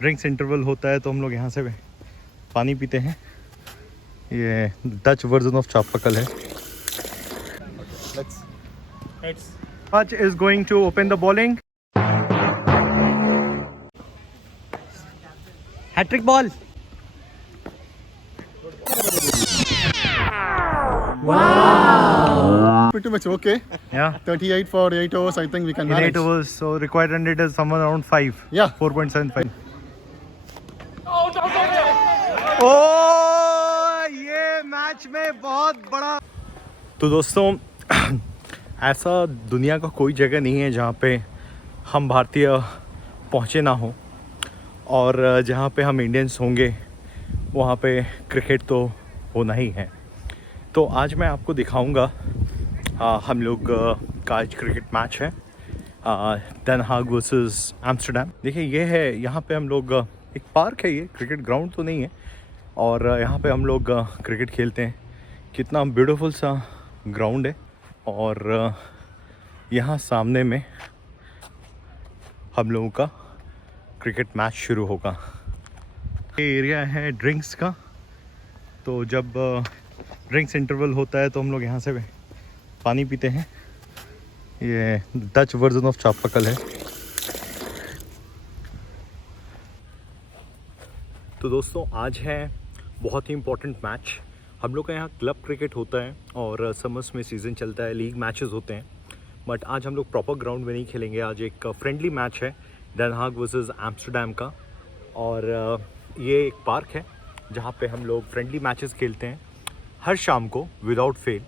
Drinks interval होता है तो हम लोग यहाँ से पानी पीते हैं। ये डच वर्जन ऑफ चापकल है। Raj is going to open the bowling. Hat-trick ball. Wow! Pretty much okay. Yeah. 38 for 8 overs, I think we can manage. 8 overs, so required run rate is somewhere around 5. Yeah. 4.75. Oh, ये मैच में बहुत बड़ा। तो दोस्तों ऐसा दुनिया का कोई जगह नहीं है जहाँ पे हम भारतीय पहुँचे ना हो, और जहाँ पे हम इंडियंस होंगे वहाँ पे क्रिकेट तो होना ही है। तो आज मैं आपको दिखाऊंगा हम लोग का आज क्रिकेट मैच है Den Haag वर्सेस एम्स्टर्डम। देखिए ये है, यहाँ पे हम लोग एक पार्क है, ये क्रिकेट ग्राउंड तो नहीं है, और यहाँ पे हम लोग क्रिकेट खेलते हैं। कितना ब्यूटीफुल सा ग्राउंड है, और यहाँ सामने में हम लोगों का क्रिकेट मैच शुरू होगा। ये एरिया है ड्रिंक्स का, तो जब ड्रिंक्स इंटरवल होता है तो हम लोग यहाँ से पानी पीते हैं। ये डच वर्जन ऑफ चापकल है। तो दोस्तों आज है बहुत ही इम्पोर्टेंट मैच। हम लोग का यहाँ क्लब क्रिकेट होता है और समर्स में सीज़न चलता है, लीग मैचेस होते हैं, बट आज हम लोग प्रॉपर ग्राउंड में नहीं खेलेंगे। आज एक फ्रेंडली मैच है Den Haag वर्सेस एम्स्टर्डम का, और ये एक पार्क है जहाँ पे हम लोग फ्रेंडली मैचेस खेलते हैं हर शाम को without fail.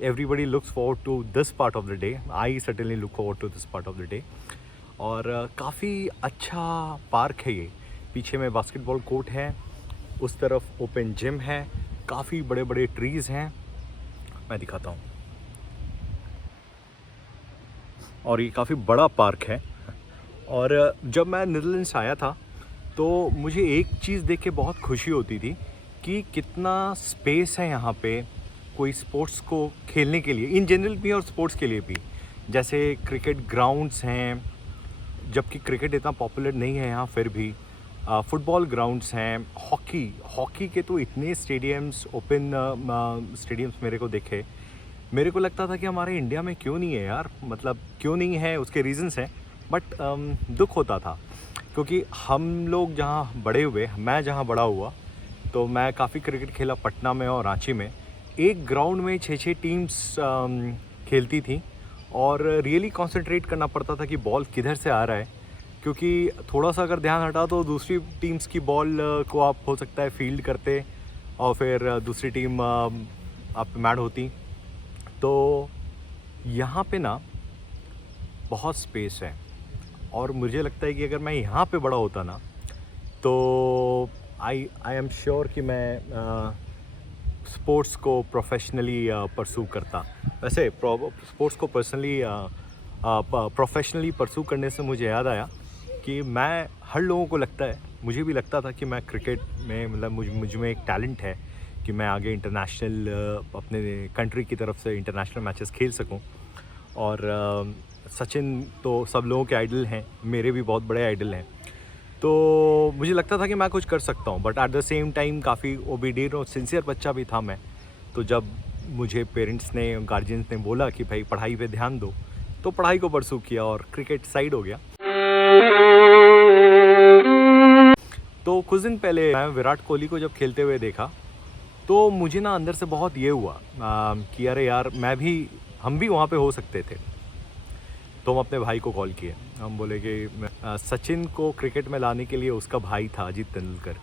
Everybody looks forward to this part of the day, I certainly look forward to this part of the day. और काफ़ी अच्छा पार्क है ये। पीछे में बास्केटबॉल कोर्ट है, उस तरफ ओपन जिम है, काफ़ी बड़े बड़े ट्रीज़ हैं, मैं दिखाता हूँ। और ये काफ़ी बड़ा पार्क है। और जब मैं नीदरलैंड्स आया था तो मुझे एक चीज़ देख के बहुत खुशी होती थी कि कितना स्पेस है यहाँ पे कोई स्पोर्ट्स को खेलने के लिए, इन जनरल भी और स्पोर्ट्स के लिए भी। जैसे क्रिकेट ग्राउंड्स हैं, जबकि क्रिकेट इतना पॉपुलर नहीं है यहाँ, फिर भी फुटबॉल ग्राउंड्स हैं, हॉकी के तो इतने स्टेडियम्स, ओपन स्टेडियम्स मेरे को देखे। मेरे को लगता था कि हमारे इंडिया में क्यों नहीं है यार, मतलब क्यों नहीं है, उसके रीज़न्स हैं, बट दुख होता था क्योंकि हम लोग जहाँ बड़े हुए, मैं जहाँ बड़ा हुआ, तो मैं काफ़ी क्रिकेट खेला पटना में और रांची में। एक ग्राउंड में 6-6 टीम्स खेलती थी, और रियली कंसंट्रेट करना पड़ता था कि बॉल किधर से आ रहा है, क्योंकि थोड़ा सा अगर ध्यान हटा तो दूसरी टीम्स की बॉल को आप हो सकता है फील्ड करते और फिर दूसरी टीम आप मैड होती। तो यहाँ पे ना बहुत स्पेस है, और मुझे लगता है कि अगर मैं यहाँ पे बड़ा होता ना तो आई एम श्योर कि मैं स्पोर्ट्स को प्रोफेशनली परसू करता। वैसे स्पोर्ट्स को प्रोफेशनली परसू करने से मुझे याद आया कि मैं, हर लोगों को लगता है, मुझे भी लगता था कि मैं क्रिकेट में, मतलब मुझ में एक टैलेंट है कि मैं आगे इंटरनेशनल अपने कंट्री की तरफ से इंटरनेशनल मैचेस खेल सकूं। और सचिन तो सब लोगों के आइडल हैं, मेरे भी बहुत बड़े आइडल हैं, तो मुझे लगता था कि मैं कुछ कर सकता हूं। But at the same time काफ़ी ओबीडियंट और सिंसियर बच्चा भी था मैं। तो जब मुझे पेरेंट्स ने, गार्जियंस ने बोला कि भाई पढ़ाई पे ध्यान दो, तो पढ़ाई को परसू किया और क्रिकेट साइड हो गया। तो कुछ दिन पहले मैं विराट कोहली को जब खेलते हुए देखा तो मुझे ना अंदर से बहुत ये हुआ कि अरे यार हम भी वहाँ पे हो सकते थे। तो हम अपने भाई को कॉल किए, हम बोले कि सचिन को क्रिकेट में लाने के लिए उसका भाई था अजीत तेंदुलकर,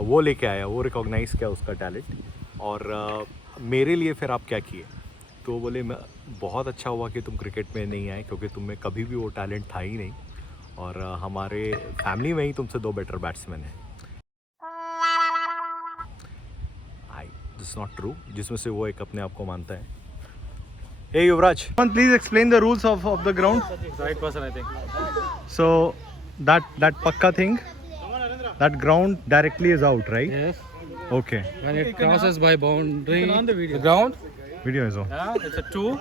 वो लेके आया, वो रिकॉग्नाइज़ किया उसका टैलेंट। और मेरे लिए फिर आप क्या किए? तो बोले मैं, बहुत अच्छा हुआ कि तुम क्रिकेट में नहीं आए, क्योंकि तुम में कभी भी वो टैलेंट था ही नहीं, और हमारे फैमिली में ही तुमसे 2 बेटर बैट्समैन हैं। दिस इज नॉट ट्रू, जिसमें से वो एक अपने आप को मानता है। Hey Yuvraj, please explain the rules of the ground. Right person, I think. So that pakka thing, that ground directly is out, right? Yes. Okay. When it crosses by boundary, the ground, Video is on. it's a 2.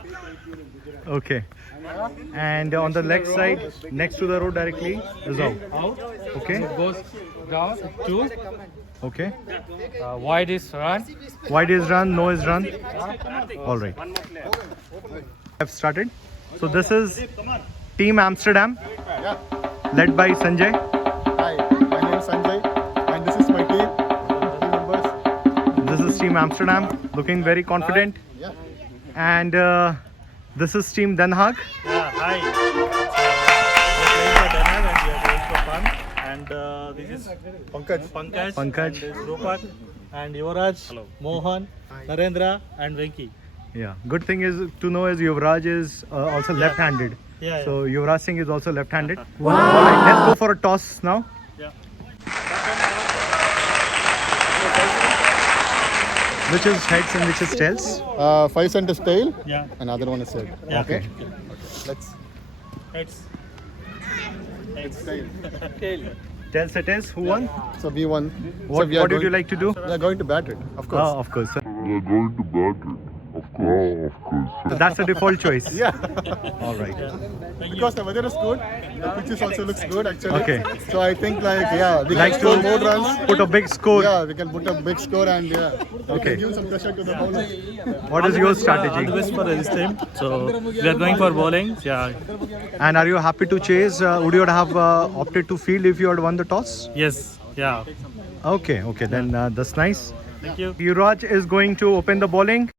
Okay. And on the left side, next to the road directly, is out. Out. Okay. Goes down. Two. Okay. Wide is run. Wide is run, no is run. All right. Have started. So this is Team Amsterdam, led by Sanjay. Hi, my name is Sanjay, and this is my team members. This is Team Amsterdam, looking very confident. Yeah. And this is Team Den Haag. Yeah, hi. So, we're playing for Den Haag and we are going for fun. And this is Pankaj. Pankaj, Pankaj. and this is Rupak, and Yuvraj, Mohan, Narendra, and Venki. Yeah. Good thing is to know is Yuvraj is also left-handed. Yeah, So Yuvraj Singh is also left-handed. Wow. All right, let's go for a toss now. yeah. Which is heads and which is tails? 5 cent is tail, Yeah. another one is head. Yeah. Okay. Let's. It's Tail. Tails it is. Who won? So we won. What, so we are what did going, you like to do? We are going to bat it, of course. Oh, of course. So We're going to bat it. Of course. Of course. that's the default choice. Yeah. All right. Because the weather is good, the pitches also looks good actually. Okay. So I think we Like can score to more runs. put a big score. Yeah, we can put a big score and we Okay. can give some pressure to the bowler. What is your all the strategy? best for this team. So we are going for bowling. Yeah. And are you happy to chase? Would you have opted to field if you had won the toss? Yes. Yeah. Okay, okay, then that's nice. Thank you. Yuvraj is going to open the bowling.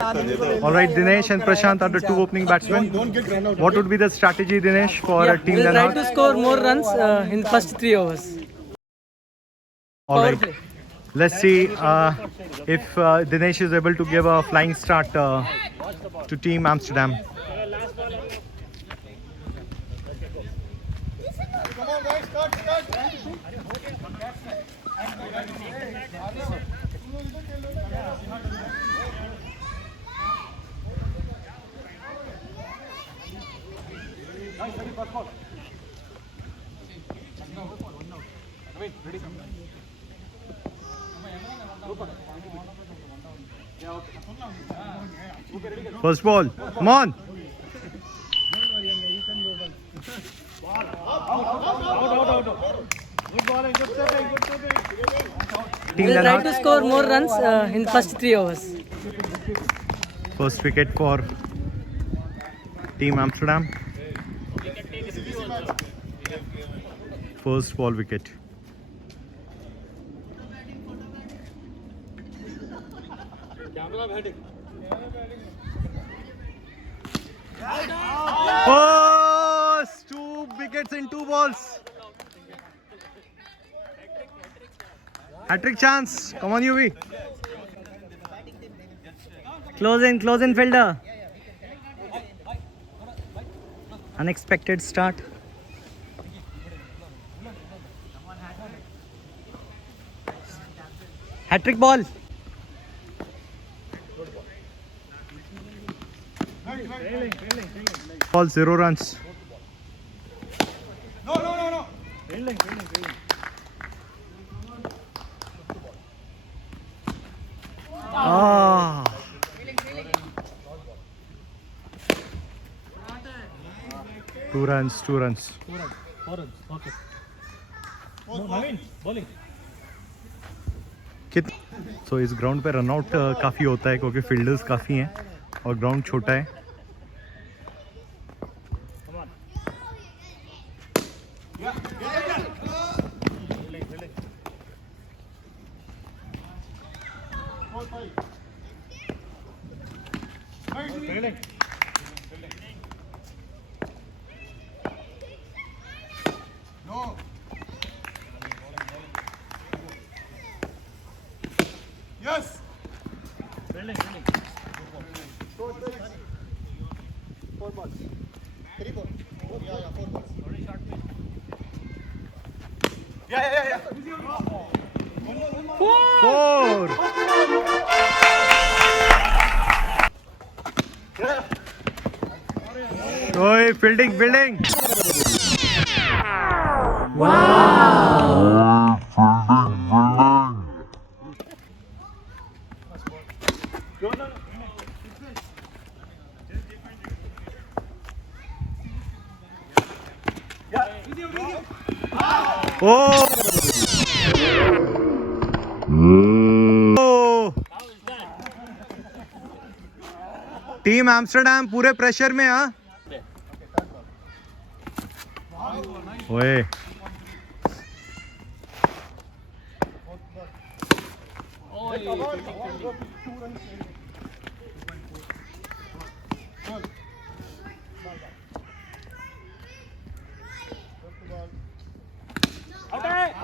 All right, Dinesh and Prashant are the two opening batsmen. Don't get run out. What would be the strategy, Dinesh, for a team We'll Den try Haag? to score more runs in first 3 overs. All Power right, play. let's see if Dinesh is able to give a flying start to Team Amsterdam. Come on guys, start. First ball, come on. Team We'll Den try Haag. to score more runs in first 3 overs. First wicket for Team Amsterdam. First ball wicket. First 2 wickets in 2 balls. Hat-trick chance. Come on, UV. Close in fielder. Unexpected start. Hat-trick ball. Ball 0 runs. Ah. Two runs. Four runs. Okay. Naveen, bowling. सो इस ग्राउंड पे रनआउट काफ़ी होता है क्योंकि फील्डर्स काफ़ी हैं और ग्राउंड छोटा है. Yes. Four. Oi, fielding. Oh! Team Amsterdam पूरे प्रेशर में। हाँ ओए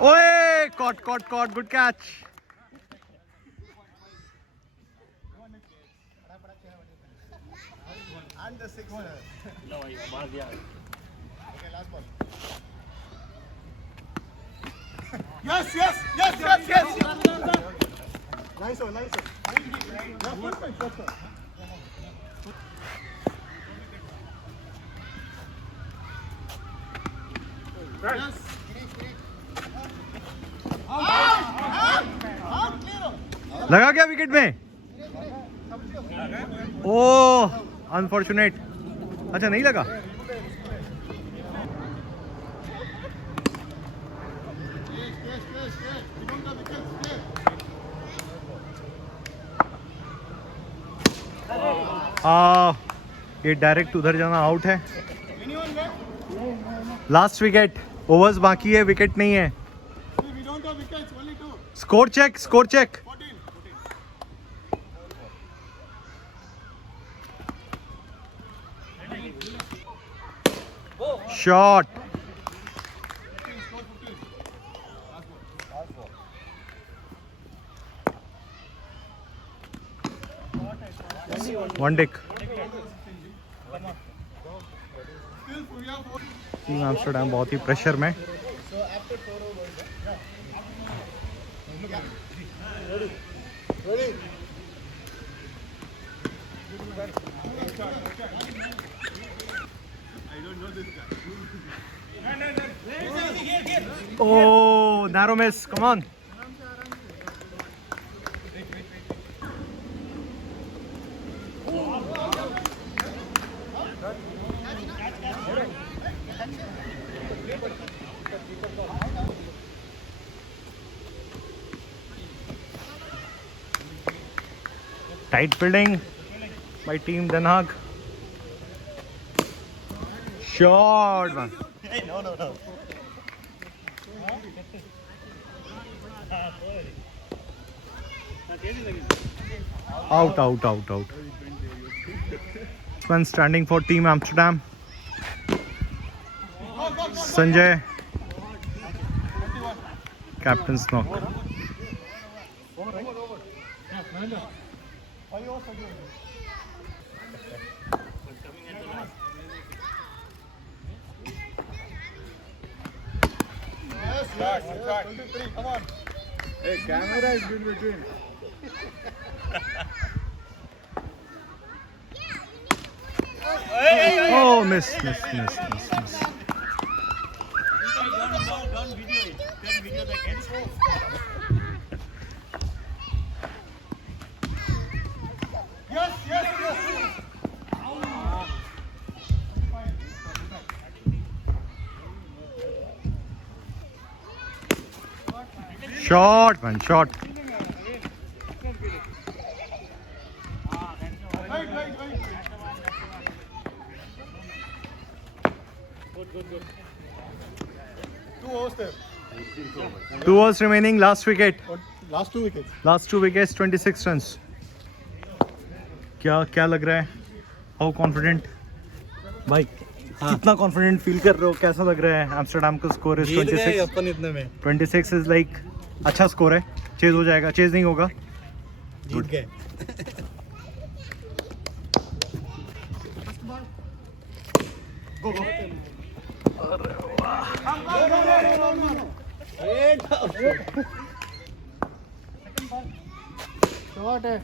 ओए caught caught caught good catch. And the sixth. Okay, last ball. Yes. Nice one. Yeah, perfect. Yes. लगा क्या विकेट में? ओह अनफॉर्चुनेट। अच्छा नहीं लगा। ये डायरेक्ट उधर जाना आउट है। लास्ट विकेट, ओवर्स बाकी है, विकेट नहीं है। Score check. शॉट। वन डिक। टीम एम्स्टरडैम बहुत ही प्रेशर में। Oh, narrow miss. Come on. Tight fielding by Team Den Haag. Shot, man. No. Out. One standing for Team Amsterdam. Sanjay, captain's knock. Yes, 23, come on. Hey, camera is in between. Oh, miss. Don't video it. Don't video the ends. Yes. Shot, man, shot. Right. Good. 2 overs there. 2 overs remaining, last wicket. Last 2 wickets. Last 2 wickets, 26 runs. क्या लग रहा है? How confident? भाई कितना confident feel कर रहे हो? कैसा लग रहा है? एम्स्टरडैम का स्कोर है 26। अपन इतने में 26 इज लाइक अच्छा स्कोर है। चेज हो जाएगा, चेज नहीं होगा। जीत गए। Shot है।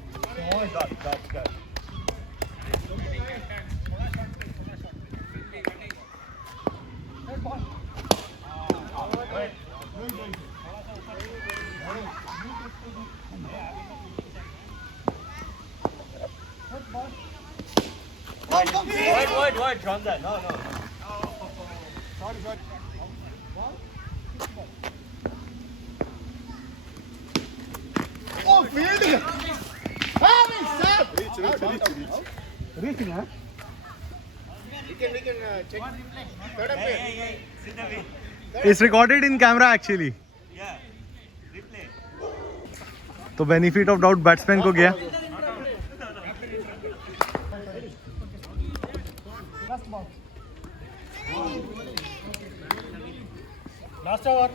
Wide, John. No. Oh, fielding! Reaching, huh? It's recorded in camera actually. तो बेनिफिट ऑफ डाउट बैट्समैन को गया. Last over.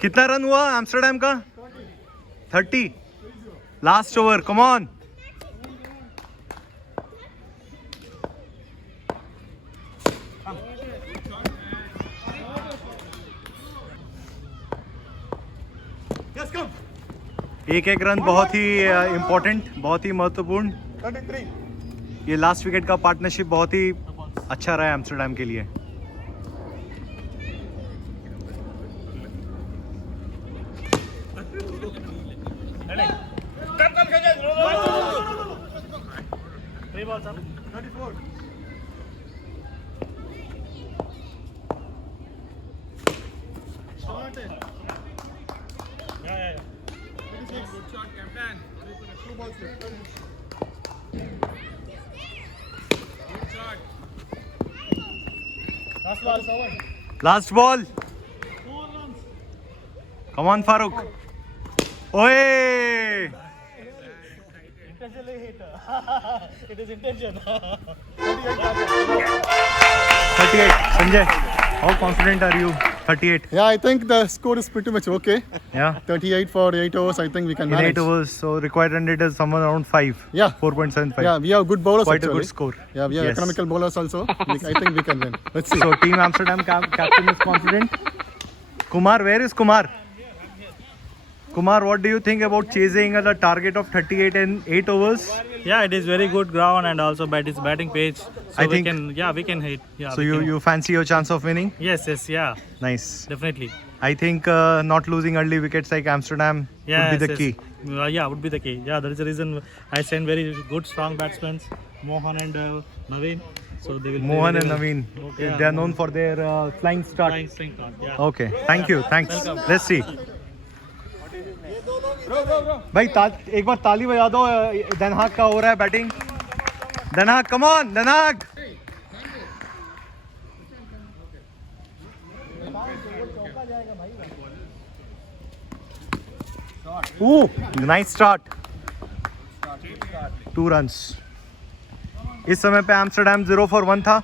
कितना रन हुआ एम्स्टरडैम का? 30. Last over, come on. एक एक रन बहुत ही इम्पोर्टेंट, बहुत ही महत्वपूर्ण. 33. ये लास्ट विकेट का पार्टनरशिप बहुत ही अच्छा रहा है एम्स्टरडैम के लिए. Three balls up. 34. Yeah. 36. Good shot, captain. 2 balls left. Last ball. Last ball, come on Farooq. ओए, Intentionally hit. It is intention. 38. Sanjay, how confident are you? 38. Yeah, I think the score is pretty much okay. Yeah. 38 for 8 overs, I think we can In manage. 8 overs, so required run rate is somewhere around 5. Yeah. 4.75. Yeah, we have good bowlers Quite actually. a good score. Yeah, we have Yes. economical bowlers also. I think we can win. Let's see. So Team Amsterdam captain is confident. Kumar, where is Kumar? Kumar, what do you think about chasing the target of 38 in 8 overs? Yeah, it is very good ground and also batting pitch. So I we think- can hit. Yeah. So you fancy your chance of winning? Yes, yeah, Nice. definitely. I think not losing early wickets like Amsterdam Yeah, would be the key. Yeah, would be the key. Yeah, that is the reason I send very good, strong batsmen, Mohan and Naveen. So they will. Mohan they and will- Naveen, Okay, they are known for their flying start. Flying start, yeah. Okay, thank you, thanks. Let's see. भाई एक बार ताली बजा दो. दनहाग का हो रहा है batting. Den Haag, come on Den Haag. Nice start. 2 runs. इस समय पे एम्स्टरडैम 0 for 1 था.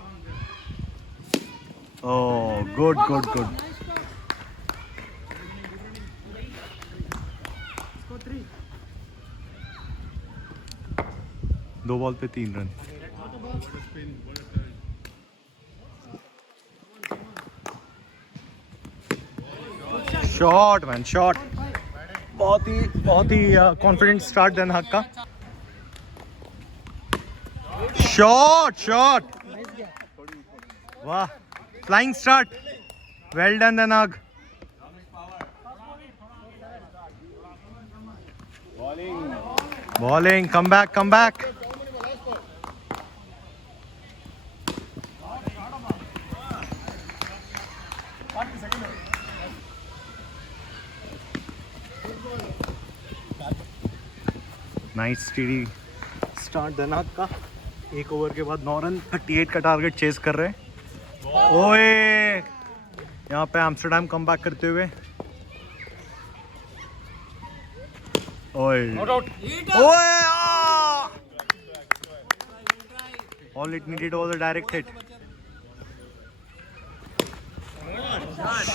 Oh, good good good. दो बॉल पे 3 रन. Shot man, shot. बहुत ही कॉन्फिडेंट स्टार्ट देन हक का. शॉट. वाह, flying start. Well done Den Haag. Bowling, come back. Nice steady start Den Haag का. 1 ओवर के बाद 9 रन, 38 का टारगेट चेस कर रहे हैं. ओए, यहाँ पे एम्स्टरडैम कम बैक करते हुए. Not out. All it needed was a direct hit.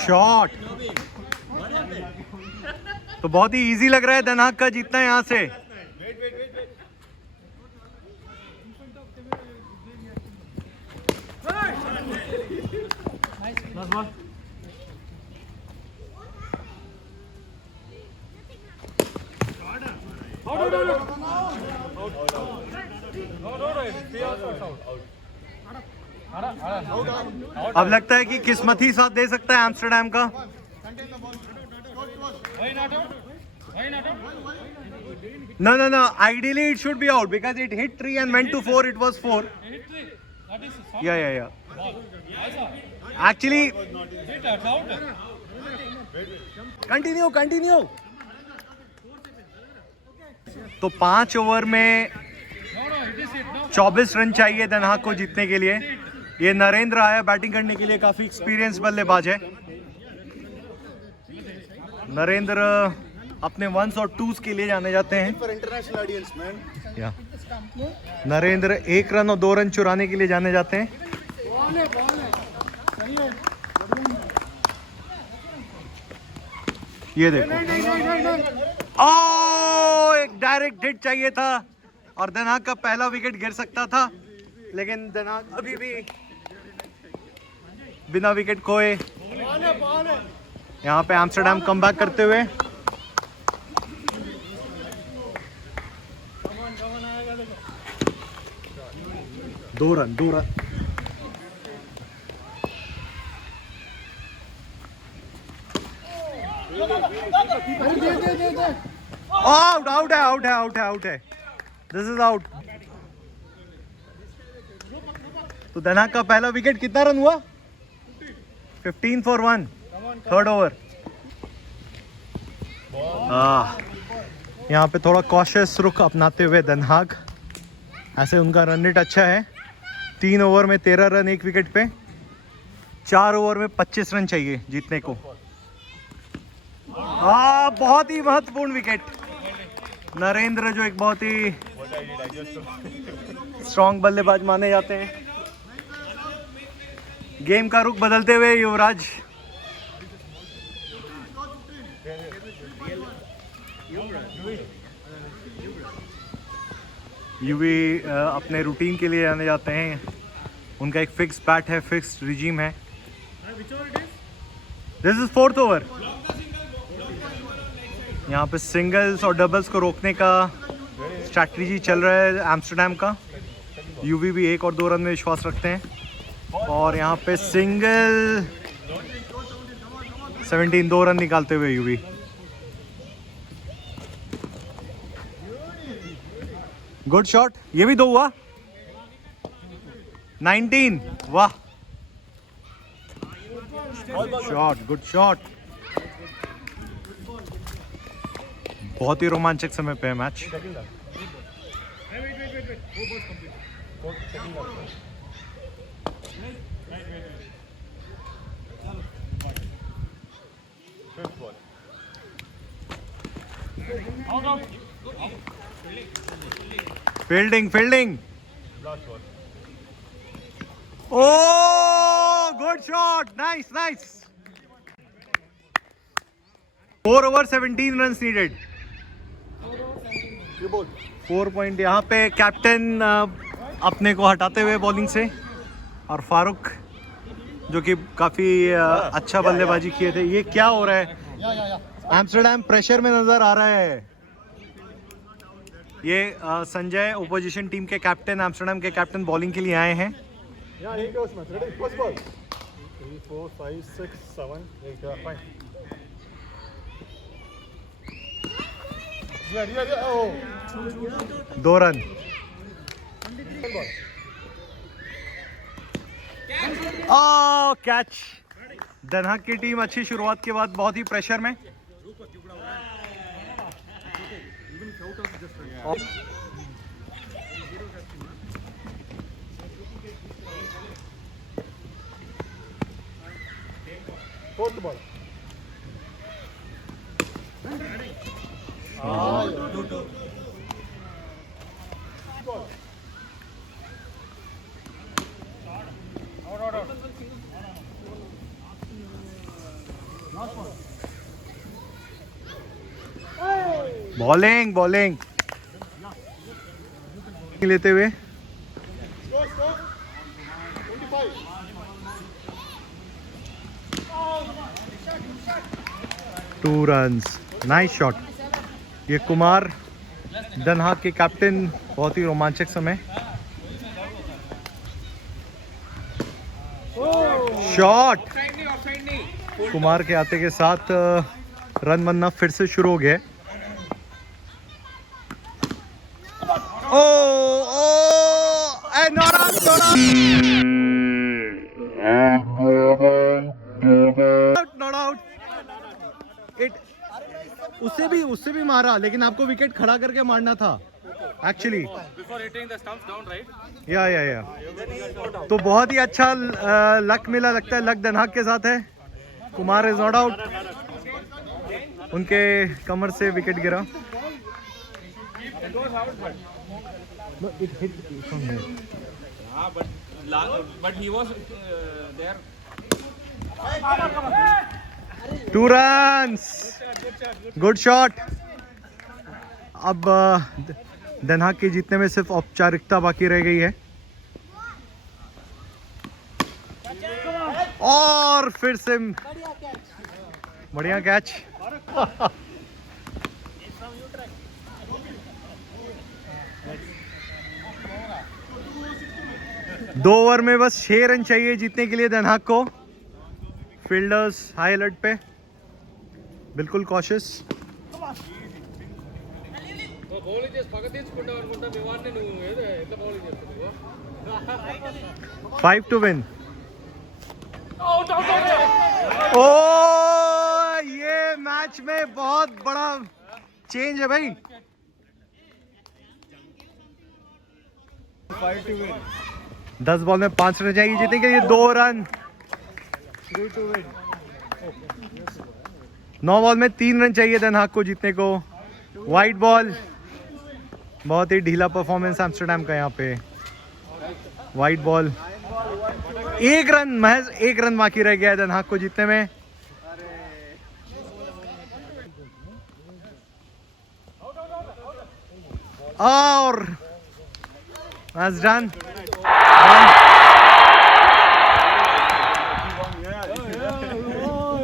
Shot. तो बहुत ही इजी लग रहा है दनाग का जीतना यहाँ से. Last ball. अब लगता है कि किस्मत ही साथ दे सकता है एम्स्टरडैम का. No. Ideally it should be out because it hit 3 and went to 4. It was 4. Yeah. Actually continue. तो 5 ओवर में 24 रन चाहिए Den Haag को जीतने के लिए। ये नरेंद्र आया बैटिंग करने के लिए, काफी एक्सपीरियंस बल्लेबाज है। नरेंद्र अपने 1s और 2s के लिए जाने जाते हैं। For international audience, man. या नरेंद्र 1 रन और 2 रन चुराने के लिए जाने जाते हैं। ये देखो, एक डायरेक्ट हिट चाहिए था और Den Haag का पहला विकेट गिर सकता था, लेकिन Den Haag अभी भी बिना विकेट खोए यहाँ पे एम्स्टर्डम कमबैक करते हुए। दो रन आउट है। This is out. तो Den Haag का पहला विकेट कितना रन हुआ? 15 for 1, थर्ड ओवर। यहाँ पे थोड़ा कॉशियस रुख अपनाते हुए Den Haag, ऐसे उनका रन रेट अच्छा है। 3 ओवर में 13 रन 1 विकेट पे, 4 ओवर में 25 रन चाहिए जीतने को। बहुत ही महत्वपूर्ण विकेट। नरेंद्र जो एक बहुत ही स्ट्रॉन्ग बल्लेबाज माने जाते हैं। गेम का रुख बदलते हुए युवराज यूवी अपने रूटीन के लिए आने जाते हैं। उनका एक फिक्स बैट है, फिक्स रिजीम है। This is 4th over. यहाँ पे सिंगल्स और डबल्स को रोकने का स्ट्रैटेजी चल रहा है एम्स्टर्डम का। यूवी भी 1 और 2 रन में विश्वास रखते हैं और यहाँ पे सिंगल 17 2 रन निकालते हुए यूवी। गुड शॉट, ये भी 2 हुआ। 19, वाह शॉट, गुड शॉट। बहुत ही रोमांचक समय पे है match. Fielding. Oh, good shot, nice. 4 over 17 runs needed. 4 पॉइंट। यहाँ पे कैप्टन अपने को हटाते हुए बॉलिंग से, और फारूक जो कि काफी अच्छा बल्लेबाजी किए थे। ये क्या हो रहा है? एम्स्टर्डम प्रेशर में नजर आ रहा है। ये संजय ओपोजिशन टीम के कैप्टन, एम्स्टर्डम के कैप्टन बॉलिंग के लिए आए हैं। Yeah, 8 goes, man. Ready? First ball. 3, 4, 5, 6, 7, 8. Yeah, fine. Yeah. Oh. 2 run. Catch. Den Haag की टीम अच्छी शुरुआत के बाद बहुत ही प्रेशर में। Fourth ball. बॉलिंग लेते हुए। Score. 25. Two runs, nice shot. ये कुमार Den Haag के कैप्टन, बहुत ही रोमांचक समय। शॉट। कुमार के आते के साथ रन बनना फिर से शुरू हो गया। Not out. Not out it उससे भी मारा, लेकिन आपको विकेट खड़ा करके मारना था actually. Before hitting the stumps down, right? या तो बहुत ही अच्छा लक मिला, लगता है लक दनहाक के साथ है। कुमार इज नॉट आउट, उनके कमर से विकेट गिरा। But he was there. 2 runs, good shot. अब दनहाक के जीतने में सिर्फ औपचारिकता बाकी रह गई है। और फिर से बढ़िया कैच। 2 ओवर में बस 6 रन चाहिए जीतने के लिए दनहाक को। फील्डर्स हाई अलर्ट पे, बिल्कुल कॉशियस। 5 to win। ओ ये मैच में बहुत बड़ा चेंज है भाई। 10 बॉल में 5 रन चाहिए जीतने के लिए। 2 रन। 9 बॉल में 3 रन चाहिए दनहाक को जीतने को। वाइट बॉल, बहुत ही ढीला परफॉर्मेंस एम्स्टरडैम का यहाँ पे। वाइट बॉल, 1 रन, महज 1 रन बाकी रह गया है दनहाक को जीतने में। और match done.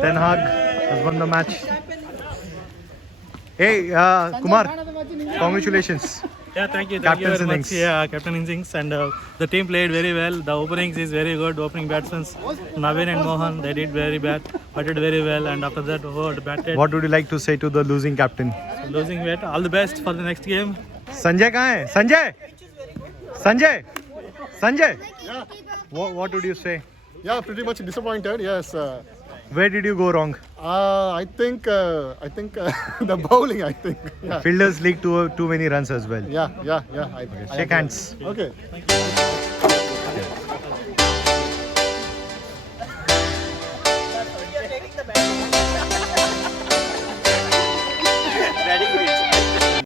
Den Haag has won the match. Hey, Kumar, congratulations. Yeah, thank you. Thank Captain's you very innings. much. Yeah, captain innings, and the team played very well. The openings is very good. Opening batsmen, Navin and Mohan, they did very bad, batted very well, and after that, batted. What would you like to say to the losing captain? Losing weight. All the best for the next game. Sanjay कहाँ है? Sanjay. Yeah. What would you say? Yeah, pretty much disappointed. Yes. Where did you go wrong? I think the bowling. I think. Yeah. Fielders leaked too many runs as well. Yeah. I Shake hands. Okay.